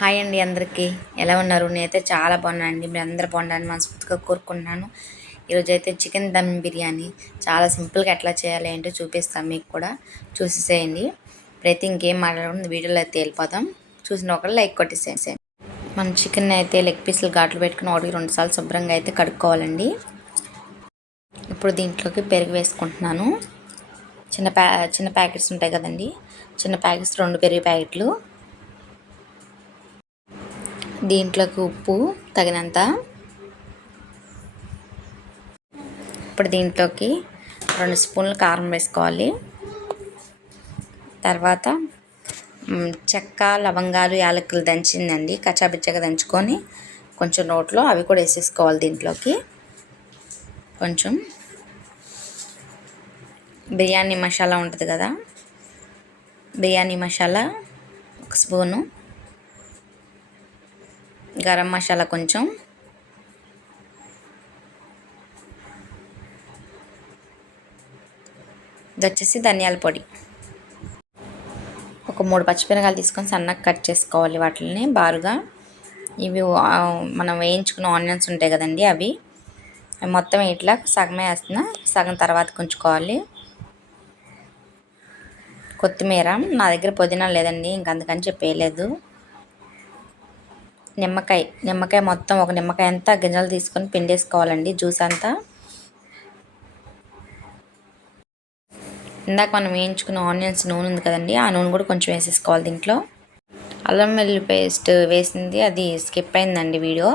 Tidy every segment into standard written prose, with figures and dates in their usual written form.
Hi అండి అందరికీ ఎలా ఉన్నారు? నేనైతే చాలా బాగున్నానండి. మీరు అందరూ బాగుండాలని మనస్ఫూర్తిగా కోరుకుంటున్నాను. ఈరోజు అయితే చికెన్ దమ్ బిర్యానీ చాలా సింపుల్గా ఎట్లా చేయాలి ఏంటో చూపిస్తాను, మీకు కూడా చూసేసేయండి. ఇప్పుడైతే ఇంకేం మాట్లాడకుండా వీడియోలో అయితే వెళ్ళిపోతాం. చూసిన ఒకళ్ళు లైక్ కొట్టేసేయండి. మనం చికెన్ అయితే లెగ్ పీసులు ఘాట్లు పెట్టుకుని 1-2 సార్లు శుభ్రంగా అయితే కడుక్కోవాలండి. ఇప్పుడు దీంట్లోకి పెరుగు వేసుకుంటున్నాను. చిన్న ప్యాకెట్స్ ఉంటాయి కదండి, చిన్న ప్యాకెట్స్ 2 పెరుగు ప్యాకెట్లు. దీంట్లోకి ఉప్పు తగినంత. ఇప్పుడు దీంట్లోకి 2 స్పూన్లు కారం వేసుకోవాలి. తర్వాత చెక్క, లవంగాలు, యాలకులు దంచిందండి, కచ్చాపిచ్చగా దంచుకొని కొంచెం నోట్లో అవి కూడా వేసేసుకోవాలి. దీంట్లోకి కొంచెం బిర్యానీ మసాలా ఉంటుంది కదా, బిర్యానీ మసాలా 1 స్పూను, గరం మసాలా కొంచెం, ఇది వచ్చేసి ధనియాల పొడి. ఒక 3 పచ్చిమిరపకాయలు తీసుకొని సన్నగా కట్ చేసుకోవాలి వాటిని బారుగా. ఇవి మనం వేయించుకున్న ఆనియన్స్ ఉంటాయి కదండి, అవి మొత్తం ఇట్లా సగమే వేస్తున్నా, సగం తర్వాత ఉంచుకోవాలి. కొత్తిమీర, నా దగ్గర పుదీనా లేదండి, ఇంక అందుకని చెప్పేయలేదు. నిమ్మకాయ మొత్తం ఒక నిమ్మకాయ అంతా గింజలు తీసుకొని పిండేసుకోవాలండి, జ్యూస్ అంతా. ఇందాక మనం వేయించుకున్న ఆనియన్స్ నూనె ఉంది కదండి, ఆ నూనె కూడా కొంచెం వేసేసుకోవాలి దీంట్లో. అల్లం వెల్లుల్లి పేస్ట్ వేసింది అది స్కిప్ అయిందండి వీడియో.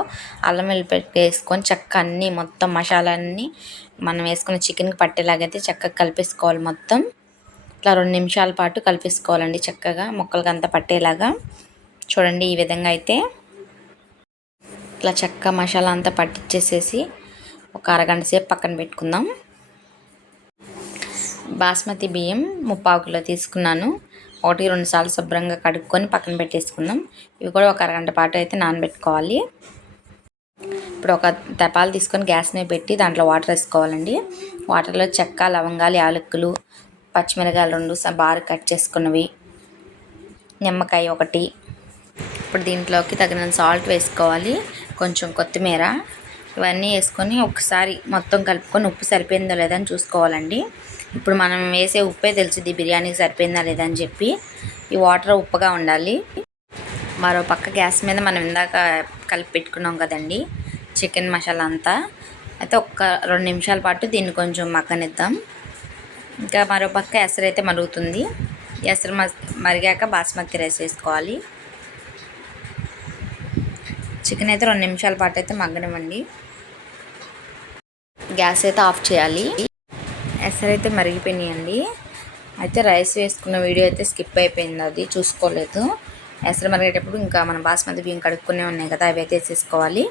అల్లం వెల్లుల్లి పేస్ట్ వేసుకొని చక్కగా అన్నీ మొత్తం మసాలాన్ని మనం వేసుకున్న చికెన్కి పట్టేలాగైతే చక్కగా కలిపేసుకోవాలి. మొత్తం ఇట్లా 2 నిమిషాల పాటు కలిపేసుకోవాలండి చక్కగా ముక్కలకి అంతా పట్టేలాగా. చూడండి, ఈ విధంగా అయితే ఇట్లా చక్కగా మసాలా అంతా పట్టించేసేసి ఒక అరగంట సేపు పక్కన పెట్టుకుందాం. బాస్మతి బియ్యం 3/4 కిలో తీసుకున్నాను. 1-2 సార్లు శుభ్రంగా కడుక్కొని పక్కన పెట్టేసుకుందాం. ఇవి కూడా ఒక అరగంట పాటు అయితే నానబెట్టుకోవాలి. ఇప్పుడు ఒక తెపాలు తీసుకొని గ్యాస్ మీద పెట్టి దాంట్లో వాటర్ వేసుకోవాలండి. వాటర్లో చెక్క, లవంగాలు, యాలకులు, పచ్చిమిరకాయలు 2 బాగా కట్ చేసుకున్నవి, నిమ్మకాయ 1. ఇప్పుడు దీంట్లోకి తగినంత సాల్ట్ వేసుకోవాలి, కొంచెం కొత్తిమీర, ఇవన్నీ వేసుకొని ఒకసారి మొత్తం కలుపుకొని ఉప్పు సరిపోయిందో లేదా అని చూసుకోవాలండి. ఇప్పుడు మనం వేసే ఉప్పే తెలిసింది బిర్యానీకి సరిపోయిందా లేదా అని చెప్పి. ఈ వాటర్ ఉప్పుగా ఉండాలి. మరో పక్క గ్యాస్ మీద మనం ఇందాక కలిపి పెట్టుకున్నాం కదండి చికెన్ మసాలా అంతా, అయితే ఒక 2 నిమిషాల పాటు దీన్ని కొంచెం మగ్గనిద్దాం. ఇంకా మరో పక్క ఎసరు అయితే మరుగుతుంది. ఎసరు మరిగాక బాస్మతి రైస్ వేసుకోవాలి. చికెన్ అయితే 2 నిమిషాల పాటు అయితే మగ్గనివ్వండి. గ్యాస్ అయితే ఆఫ్ చేయాలి. ఎసరు అయితే మరిగిపోయినాయండి. అయితే రైస్ వేసుకున్న వీడియో అయితే స్కిప్ అయిపోయింది, అది చూసుకోలేదు. ఎసరు మరిగేటప్పుడు ఇంకా మనం బాస్మతి బియ్యం కడుక్కునే ఉన్నాయి కదా, అవి అయితే వేసేసుకోవాలి.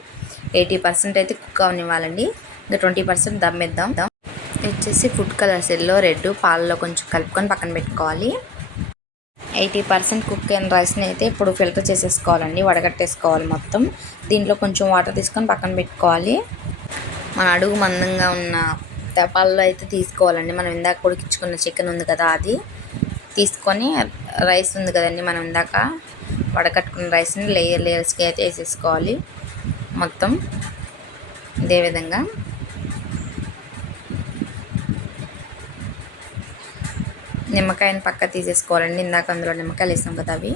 80% అయితే కుక్ అవనివ్వాలండి. ఇంకా 20% దమ్మిద్దాం. వచ్చేసి ఫుడ్ కలర్స్ ఎల్లో, రెడ్ పాలలో కొంచెం కలుపుకొని పక్కన పెట్టుకోవాలి. 80% కుక్ అయిన రైస్ని అయితే ఇప్పుడు ఫిల్టర్ చేసేసుకోవాలండి, వడగట్టేసుకోవాలి మొత్తం. దీంట్లో కొంచెం వాటర్ తీసుకొని పక్కన పెట్టుకోవాలి. మన అడుగు మందంగా ఉన్న తెపాల్లో అయితే తీసుకోవాలండి. మనం ఇందాక ఉడికించుకున్న చికెన్ ఉంది కదా, అది తీసుకొని రైస్ ఉంది కదండి మనం ఇందాక వడకట్టుకున్న రైస్ని లేయర్స్కి అయితే వేసేసుకోవాలి మొత్తం ఇదే విధంగా. నిమ్మకాయని పక్క తీసేసుకోవాలండి, ఇందాక అందులో నిమ్మకాయలు వేసాం కదా అవి.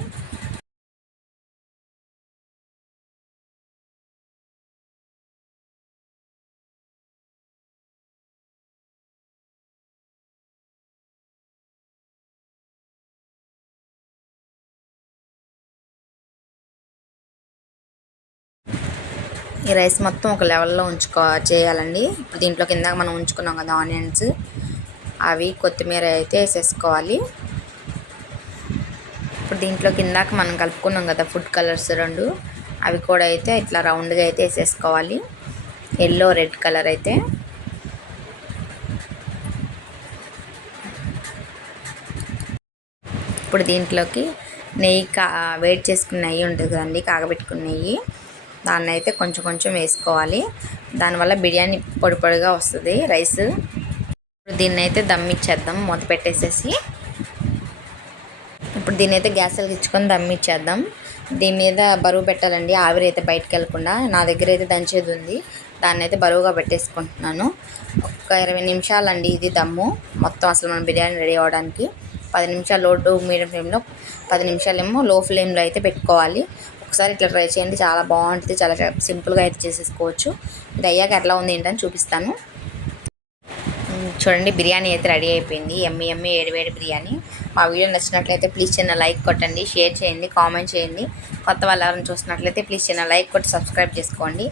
ఈ రైస్ మొత్తం ఒక లెవెల్లో చేయాలండి. ఇప్పుడు దీంట్లో కింద మనం ఉంచుకున్నాం కదా ఆనియన్స్, అవి కొత్తిమీర అయితే వేసేసుకోవాలి. ఇప్పుడు దీంట్లో కిందాక మనం కలుపుకున్నాం కదా ఫుడ్ కలర్స్ 2, అవి కూడా అయితే ఇట్లా రౌండ్గా అయితే వేసేసుకోవాలి. ఎల్లో, రెడ్ కలర్ అయితే. ఇప్పుడు దీంట్లోకి నెయ్యి వేడి చేసుకున్న నెయ్యి ఉంటుంది కదండి, కాగబెట్టుకున్న నెయ్యి, దాన్ని అయితే కొంచెం కొంచెం వేసుకోవాలి. దానివల్ల బిర్యానీ పొడి పొడిగా వస్తుంది రైస్. ఇప్పుడు దీన్ని అయితే దమ్ ఇచ్చేద్దాం మూత పెట్టేసేసి. ఇప్పుడు దీన్ని అయితే గ్యాస్ వెలిగించుకొని దమ్ ఇచ్చేద్దాం. దీని మీద బరువు పెట్టాలండి, ఆవిరి అయితే బయటకు వెళ్ళకుండా. నా దగ్గర అయితే దంచేది ఉంది, దాన్ని అయితే బరువుగా పెట్టేసుకుంటున్నాను. ఒక 20 నిమిషాలండి ఇది దమ్ము మొత్తం. అసలు మనం బిర్యానీ రెడీ అవ్వడానికి 10 నిమిషాలు లో టు మీడియం ఫ్లేమ్లో, 10 నిమిషాలేమో లో ఫ్లేమ్లో అయితే పెట్టుకోవాలి. ఒకసారి ఇట్లా ట్రై చేయండి, చాలా బాగుంటుంది. చాలా సింపుల్గా అయితే చేసేసుకోవచ్చు. ఇది అయ్యాక ఎట్లా ఉంది ఏంటని చూపిస్తాను. చూడండి, బిర్యానీ అయితే రెడీ అయిపోయింది. ఎమ్మి వేడి బిర్యానీ. మా వీడియో నచ్చినట్లయితే ప్లీజ్ చిన్న లైక్ కొట్టండి, షేర్ చేయండి, కామెంట్ చేయండి. కొత్త వాళ్ళు ఎవరైనా చూసినట్లయితే ప్లీజ్ చిన్న లైక్ కొట్టి సబ్స్క్రైబ్ చేసుకోండి.